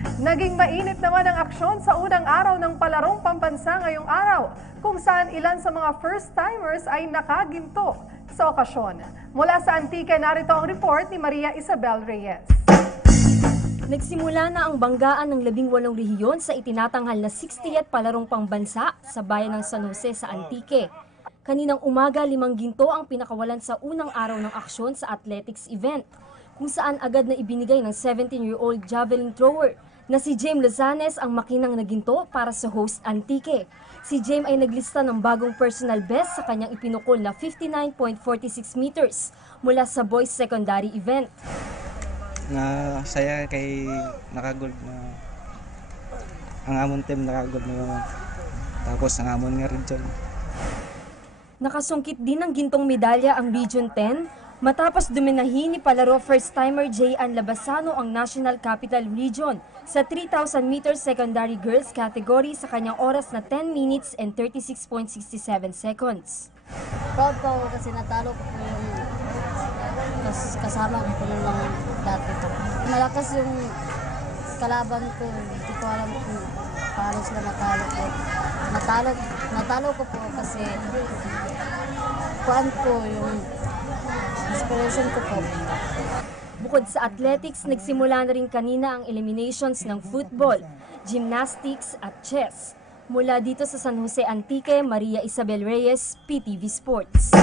Naging mainit naman ang aksyon sa unang araw ng palarong pambansa ngayong araw, kung saan ilan sa mga first-timers ay nakaginto sa okasyon. Mula sa Antique, narito ang report ni Maria Isabel Reyes. Nagsimula na ang banggaan ng 18 rehiyon sa itinatanghal na 60th palarong pambansa sa bayan ng San Jose sa Antique. Kaninang umaga, 5 ginto ang pinakawalan sa unang araw ng aksyon sa athletics event, kung saan agad na ibinigay ng 17-year-old javelin thrower na si James Lozanes ang makinang na ginto para sa host Antique. Si James ay naglista ng bagong personal best sa kanyang ipinukol na 59.46 meters mula sa boys secondary event. Na saya kay nakagold na ang amon team nakagold na tapos ang amon nga region. Nakasungkit din ng gintong medalya ang Region 10 matapos duminahin ni palaro first-timer J.Ann Labasano ang National Capital Region sa 3,000 meters secondary girls category sa kanyang oras na 10 minutes and 36.67 seconds. Proud po ako kasi natalo ko po yung kasama ko po lang dati po. Malakas yung kalaban ko, hindi ko alam kung paano sila natalo ko. Natalo ko po kasi kuan ko yung inspiration ko po. Bukod sa athletics, nagsimula na rin kanina ang eliminations ng football, gymnastics at chess. Mula dito sa San Jose Antique, Maria Isabel Reyes, PTV Sports.